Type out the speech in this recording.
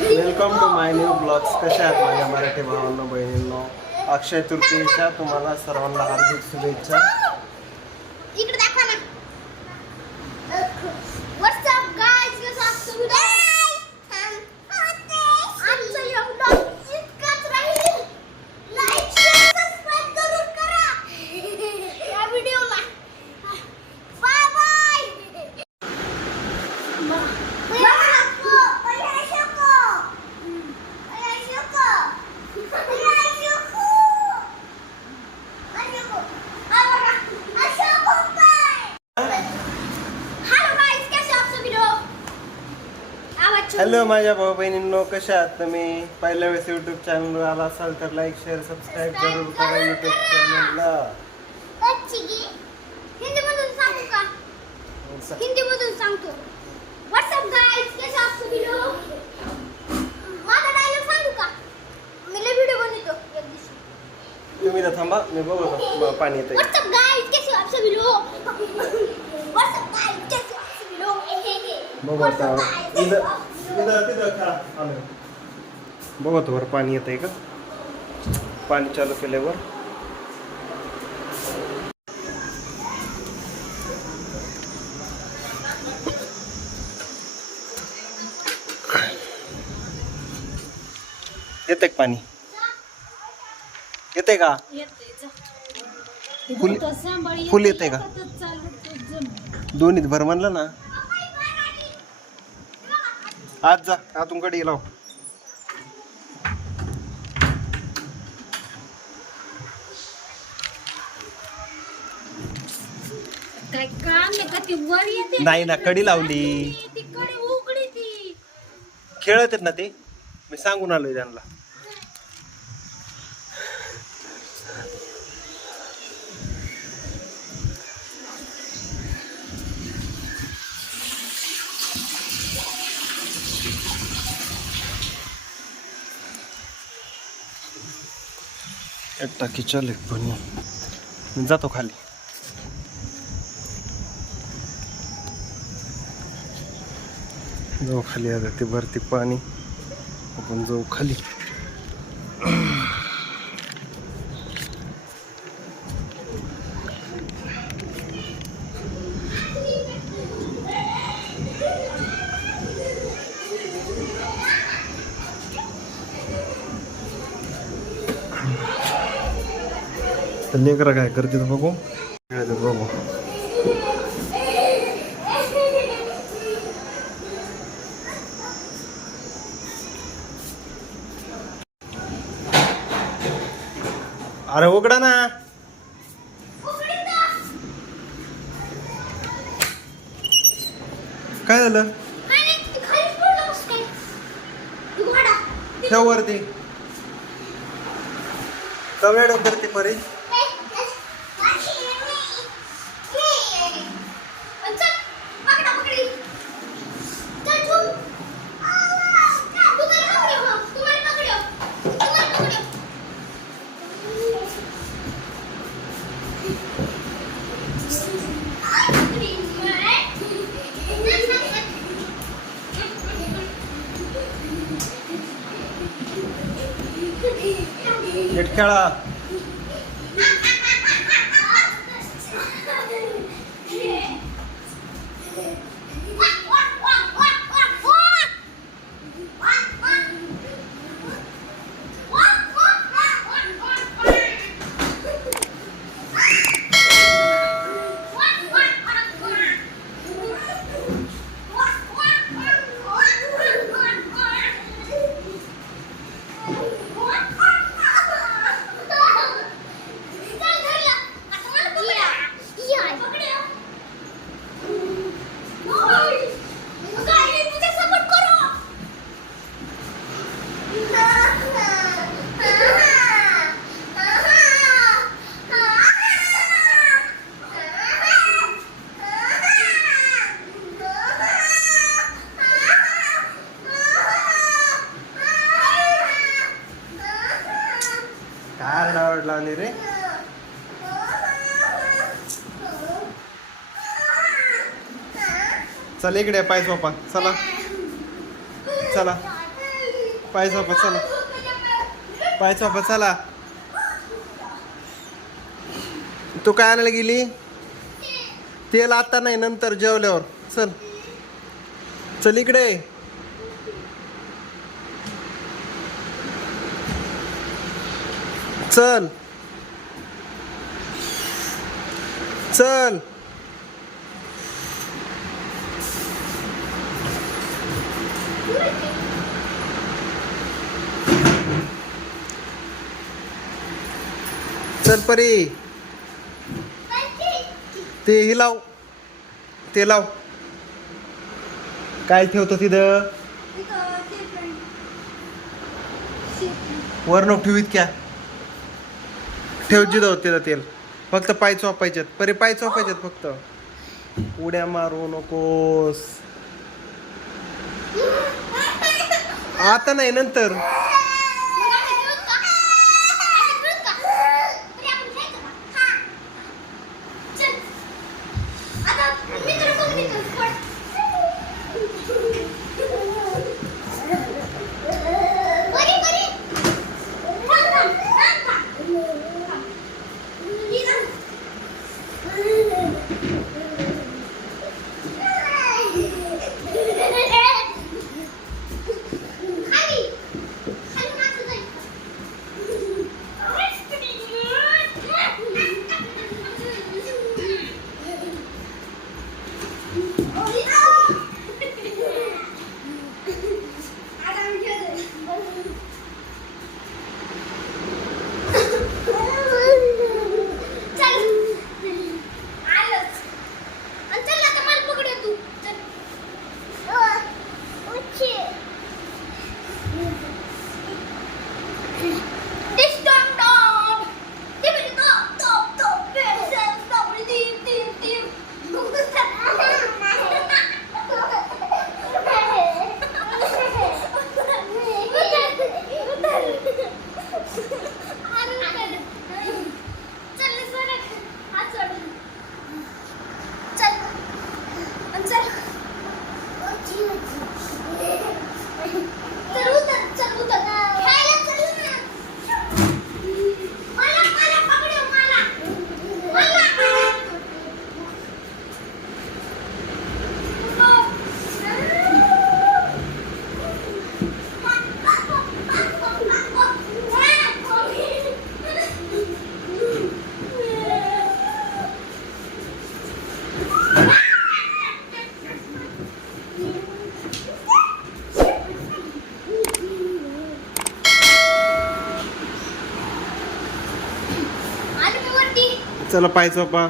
Welcome to my new blogs. कसे आहात माझ्या मराठी भावांनो बहिणींनो? अक्षय तृतीयेच्या तुम्हाला सर्वांना हार्दिक शुभेच्छा. इकडे दाखवा ना. व्हाट्स अप गाइस, कसं आहात तुम्ही? आजचा एवढा इतकाच राहील. लाईक शेअर सबस्क्राइब जरूर करा या व्हिडिओला. Bye bye. हॅलो माझ्या भाऊ बहिणींनो, कसे आहात तुम्ही? पहिल्या वेळेस यूट्यूब चॅनलवर आला असाल तर लाईक शेअर सबस्क्राईब जरूर करा यूट्यूब चॅनलला. हिंदीमधून सांगू का? हिंदीमधून सांगतो. व्हाट्सअप गाइस, कैसे आप सभी लोग? माझा डायलॉग सांगू का? मी लय व्हिडिओ बनवतो एक दिवशी. तुम्ही तर थांबा, मी बघतो पाणी येतंय. व्हाट्सअप गाइस, कैसे आप सभी लोग? व्हाट्सअप गाइस, कैसे आप सभी लोग? बघू आता तिथं खा आलं. बघतो बरं पाणी येतंय का? पाणी चालू केल्यावर येते पाणी? येते का? फुल येते का? दोन्हीत भर म्हणलं ना. आज जा आतून कडी लाव. काय काम आहे का? ती वर येते नाही ना, कडी लावली. ती कडे उघडी ती. खेळत आहेत ना ते, मी सांगून आलोय त्यांना. एक टाकी चालू आहे पाणी. मी जातो खाली. जाऊ खाली, आता ते भरती पाणी, आपण जाऊ खाली. लेकरं काय करते बघू, बघू. अरे उघडा ना. काय झालं? ठेव वरती. कवेड करते परे. नीट खेळा. काय रडावड लावली रे? चल इकडे पाय सोपा. चला चला पाय झोपा चला, पाय झोपा चला. तू काय आणायला गेली? तेल आता नाही, नंतर जेवल्यावर. चल चल इकडे. चल चल. चल परी. ते ही लाव, ते लाव. काय ठेवतो तिथं? वर नको ठेवीत क्या. ठेव जिथं तिथं तेल. फक्त पाय चोपायच्यात परी, पाय चोपायच्यात फक्त. उड्या मारू नकोस. आता नाही, नंतर. चला पाय चोपा.